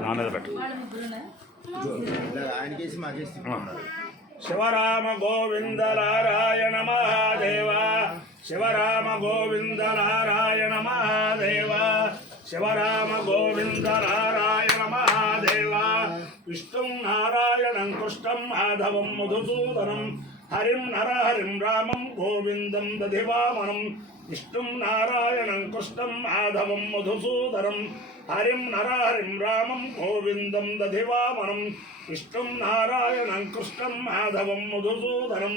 నా మీద పెట్టు. శివరామ గోవింద నారాయణ మహాదేవ, శివరామ గోవింద నారాయణ మహాదేవ, శివరామ గోవింద నారాయణ మహాదేవ. విష్ణుం నారాయణం కృష్ణం మాధవం మధుసూదనం, హరిం నరహరిం రామం గోవిందం దధివామనం. విష్ణుం నారాయణం కృష్ణం మాధవం మధుసూదనం, హరిం నరహరిం రామం గోవిందం దధివామనం. విష్ణుం నారాయణం కృష్ణం మాధవం మధుసూదనం,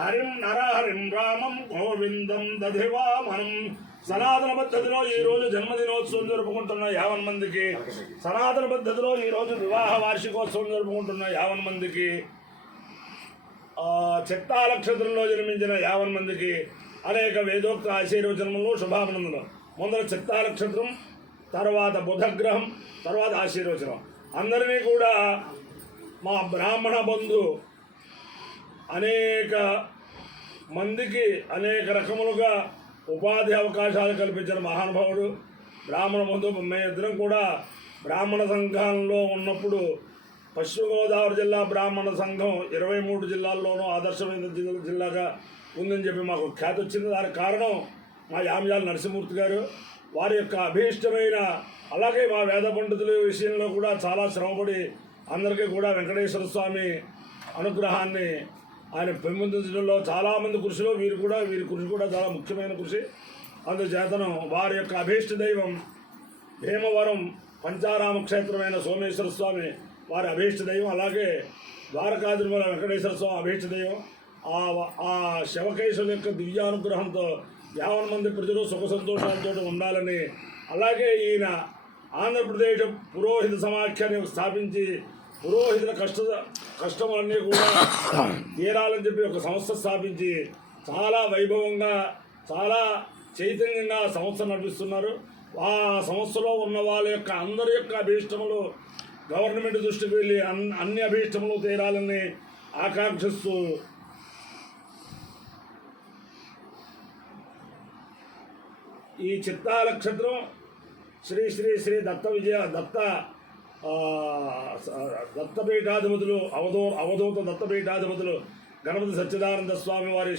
హరిం నరహరిం రామం గోవిందం దధివామనం. సనాతన పద్ధతిలో ఈరోజు జన్మదినోత్సవం జరుపుకుంటున్న 50 మందికి, సనాతన పద్ధతిలో ఈరోజు వివాహ వార్షికోత్సవం జరుపుకుంటున్న 50 మందికి, చిత్తా నక్షత్రంలో జన్మించిన 50 మందికి అనేక వేదోక్త ఆశీర్వచనములు శుభాభినందనలు. ముందర చిత్తా నక్షత్రం, తర్వాత బుధగ్రహం, తర్వాత ఆశీర్వచనం. అందరినీ కూడా మా బ్రాహ్మణ బంధు అనేక మందికి అనేక రకములుగా ఉపాధి అవకాశాలు కల్పించిన మహానుభావుడు బ్రాహ్మణ బంధు. మేమిద్దరం కూడా బ్రాహ్మణ సంఘంలో ఉన్నప్పుడు పశ్చిమ గోదావరి జిల్లా బ్రాహ్మణ సంఘం 23 జిల్లాల్లోనూ ఆదర్శమైన జిల్లాగా ఉందని చెప్పి మాకు ఖ్యాతి వచ్చింది. దానికి కారణం మా యామ్యాల నరసింహమూర్తి గారు. వారి యొక్క అభీష్టమైన, అలాగే మా వేద పండితుల విషయంలో కూడా చాలా శ్రమపడి అందరికీ కూడా వెంకటేశ్వర స్వామి అనుగ్రహాన్ని ఆయన పెంపొందించడంలో చాలామంది కృషిలో వీరి కృషి కూడా చాలా ముఖ్యమైన కృషి. అందుచేతనం వారి యొక్క అభీష్ట దైవం భీమవరం పంచారామ క్షేత్రమైన సోమేశ్వర స్వామి వారి అభీష్ట దైవం, అలాగే ద్వారకాద్రిమల వెంకటేశ్వర స్వామి అభీష్ట దైవం. ఆ శివకేశవుల యొక్క దివ్యానుగ్రహంతో 50 మంది ప్రజలు సుఖ సంతోషాలతో ఉండాలని, అలాగే ఈయన ఆంధ్రప్రదేశ్ పురోహిత సమాఖ్యాన్ని స్థాపించి పురోహితుల కష్టములన్నీ కూడా తీరాలని చెప్పి ఒక సంస్థ స్థాపించి చాలా వైభవంగా, చాలా చైతన్యంగా సంస్థ నడిపిస్తున్నారు. ఆ సంస్థలో ఉన్న వాళ్ళ యొక్క అందరి యొక్క అభీష్టములు గవర్నమెంట్ దృష్టికి వెళ్ళి అన్ని అభీష్టములు తీరాలని ఆకాంక్షిస్తూ ఈ చిత్తా నక్షత్రం శ్రీ శ్రీ శ్రీ దత్తపీఠాధిపతులు అవధూత దత్తపీఠాధిపతులు గణపతి సచ్చిదానంద స్వామి వారి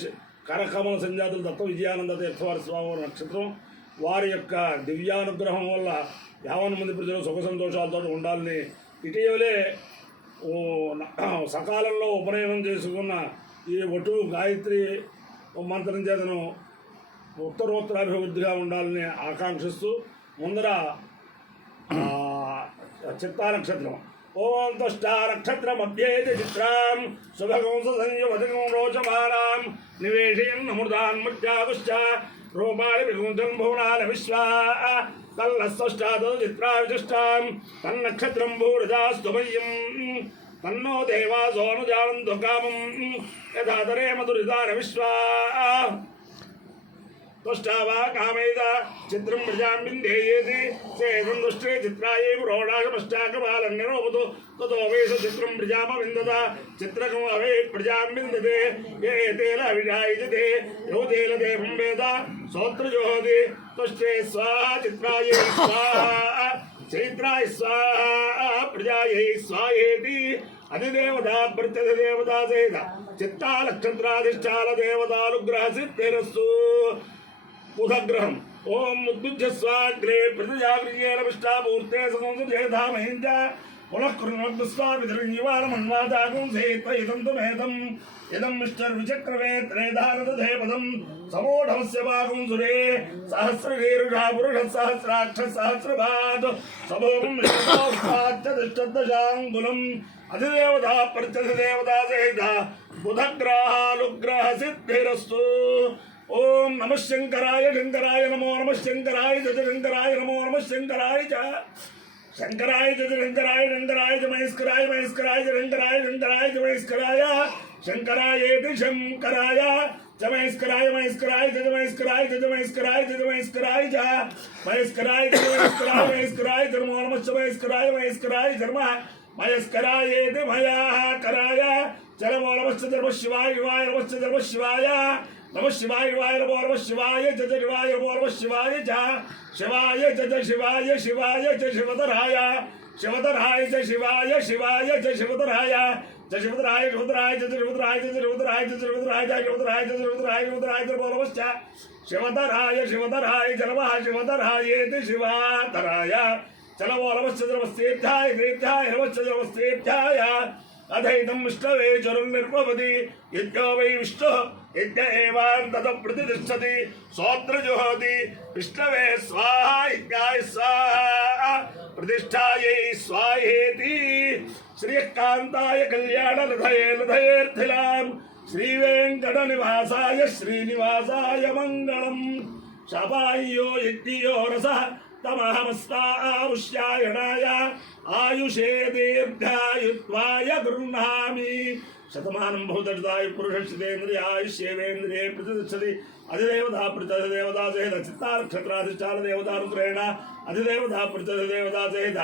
కరకమల సంజాతులు దత్త విజయానంద తీర్థవారి స్వామి వారి నక్షత్రం. వారి యొక్క దివ్యానుగ్రహం వల్ల 50 మంది ప్రజలు సుఖ సంతోషాలతో ఉండాలని ఇటీవలే సకాలంలో ఉపనయనం చేసుకున్న ఈ ఒటు గాయత్రి మంత్రం చేతను ఉత్తరోత్తరాభివృద్ధిగా ఉండాలని ఆకాంక్షిస్తూ ముందర చిత్తా నక్షత్రం. ఓం తుష్టా నక్షత్రమభ్యేతి చిత్రాం శుభగం సంయువతిగం రోచమానాం నివేశయన్ అమృతాన్ మృత్యాగుశ్చ రూపాణి విగుంజన్ భువనాని విశ్వా తల్లస్పష్టాతో చిత్రా విశిష్టాం తన్నక్షత్రం భూరిదాస్తు మయ్యం తన్నో దేవాసోనుజానంతు కామం యథాతరే మధురితాని విశ్వా తుష్టావా కామేద చిత్రం ప్రజాం బిందేయేతి సేదం దుష్టే చిత్రాయే పురోడాశపష్టాకపాలం నిరోపతు తతో వేష చిత్రం ప్రజామ విందత చిత్రకం అవే ప్రజాం బిందతే ఏతేల అవిజాయిజతే యోతేల దేవం వేద సోత్రజోహతి తుష్టే స్వాహ చిత్రాయే స్వాహ చైత్రాయ స్వాహ ప్రజాయై స్వాహేతి అధిదేవత ప్రత్యధిదేవతా సేద చిత్తా నక్షత్రాధిష్టాన దేవతానుగ్రహ సిద్ధిరస్తు. బుధగ్రహం. ఓం ఉద్భుజ్య స్వాగ్రే ప్రతిజాగ్రేణ విష్టామూర్తే సంజేధామహింజ పునఃకృష్వామిధృవారమన్వాదాగం సేత్వయితంతుమేతం ఇదం మిస్టర్ విచక్రమే త్రేధారథేపదం సమూఢమస్య భాగం సురే సహస్రగీరుషా పురుష సహస్రాక్ష సహస్రపాద్ సమూహం విష్ణోత్తిష్టదశాంగులం అధిదేవత ప్రత్యధిదేవతా సహిత బుధగ్రహానుగ్రహ సిద్ధిరస్తు. ఓం నమ శంకరాయ శంకరాయ నమో నమ శంకరాయ శంకరాయ నమో నమ శంకరాయ శంకరాయ శంకరాయ శంకరాయ మహేశ్వరాయ మహేశ్వరాయ శంకరాయ శంకరాయ మహేశ్వరాయ శంకరాయేతి శంకరాయ మహేశ్వరాయ మహేశ్వరాయ మహేశ్వరాయ మహేశ్వరాయ మహేశ్వరాయ మహేశ్వరాయ మహేశ్వరాయ మహేశ్వరాయ నమో నమ మహేశ్వరాయ మహేశ్వరాయ ధర్మ మహేశ్వరాయేతి మయాకరాయ చరమో నమశ్చ ధర్మ శివాయ శివాయ నమశ్చ ధర్మ శివాయ నమ శివాయ నమో నమ శివాయ జయ శివాయ నమో నమ శివాయ శివాయ జయ శివాయ శివాయ జయ శివధరాయ శివధరాయ జయ శివాయ శివాయ జయ శివధరాయ జయ శివధరాయ శివధరాయ జయ శివధరాయ జయ శివధరాయ జయ శివధరాయ జయ శివధరాయ జయ శివధరాయ శివధరాయ నమో నమ శివధరాయ శివధరాయ జనమ శివధరాయేతి శివాధరాయ చలవో నమశ్చరమస్తేభ్యాయ దేభ్యాయ నమశ్చరమస్తేభ్యాయ అధైతం విష్ణవే జ్వరం నిర్భవతి యజ్ఞో వై విష్ణు యజ్ఞ ఏవాంతత ప్రతిష్టతి సోత్ర జుహోతి విష్ణవే స్వాహా యజ్ఞాయ స్వాహా ప్రతిష్టాయై స్వాహేతి శ్రీకాంతాయ కళ్యాణ లధయే లధయేర్థిలాం శ్రీవేంకట నివాసాయ శ్రీనివాసాయ మంగళం శపాయ్యో యజ్ఞియో రస తమహమస్తావుష్యాయణాయ ఆయుషే దీర్ఘాయుత్వాయ గృహ్ణామి శతమానం భూతజాయ పురుషేంద్రియాయుష్యేంద్రియే ప్రతిష్టతి అధిదేవతా ప్రతిదేవతా సహిత చిత్తానక్షత్రాధిష్టాన దేవతానుగ్రహేణ అధిదేవతా ప్రతిదేవతా సహిత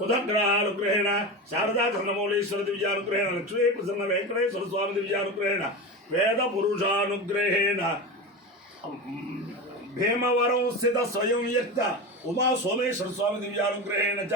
బుధగ్రహానుగ్రహేణ శారదా చంద్రమౌళీశ్వర దివ్యానుగ్రహేణ లక్ష్మీ ప్రసన్న వెంకటేశ్వర స్వామి దివ్యానుగ్రహేణ వేద పురుషానుగ్రహేణ భీమవరం స్థిత స్వయం వ్యక్త ఉమా సోమేశ్వర స్వామి దివ్యానుగ్రహేణ చ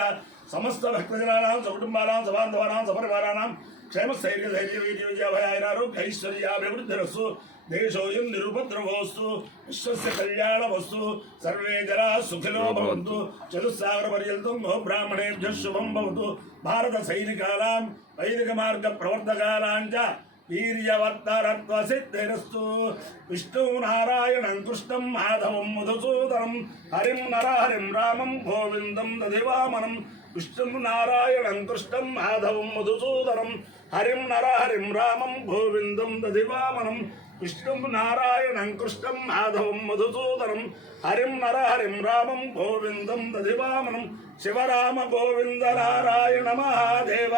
సమస్త భక్తజనానాం సకుటుంబానాం సబాంధవానాం సపరివారాణం క్షేమస్థైర్య ధైర్య వీర్య విజయాభయారోగ్య ఐశ్వర్యాభివృద్ధిరస్సు దేశోయం నిరుపద్రవోస్తు విశ్వస్య కళ్యాణమస్తు సర్వే జనా సుఖినో భవంతు చతుస్సాగర పర్యంతం నో బ్రాహ్మణేభ్యః శుభం భవతు భారత సైనికానాం వైదిక మార్గ ప్రవర్తకానాం చ వీర్యవర్ధరత్వసిద్ధిరస్తు విష్ణు నారాయణం కృష్ణం మాధవం మధుసూదనం హరిం నరహరిం రామం గోవిందం దధివామనం విష్ణు నారాయణం కృష్ణం మాధవం మధుసూదనం హరిం నరహరిం రామం గోవిందం దధివామనం విష్ణు నారాయణం కృష్ణం మాధవం మధుసూదనం హరిం నరహరిం రామం గోవిందం దధివామనం శివరామ గోవింద నారాయణ మహాదేవ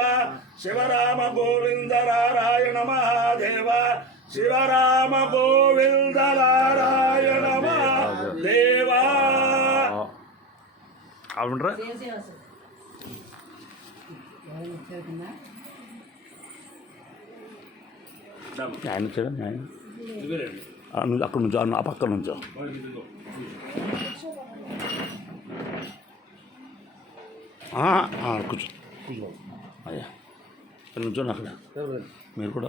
శివరామ గోవింద నారాయణ మహాదేవ శివరామ గోవింద నారాయణ మహాదేవ అవునరా ఆయన వచ్చాడు ఆయన అక్కడ నుంచో ఆ పక్కన నుంచో కూర్చో కూర్చో అయ్యా ఇక్కడ నుంచోండి అక్కడ మీరు కూడా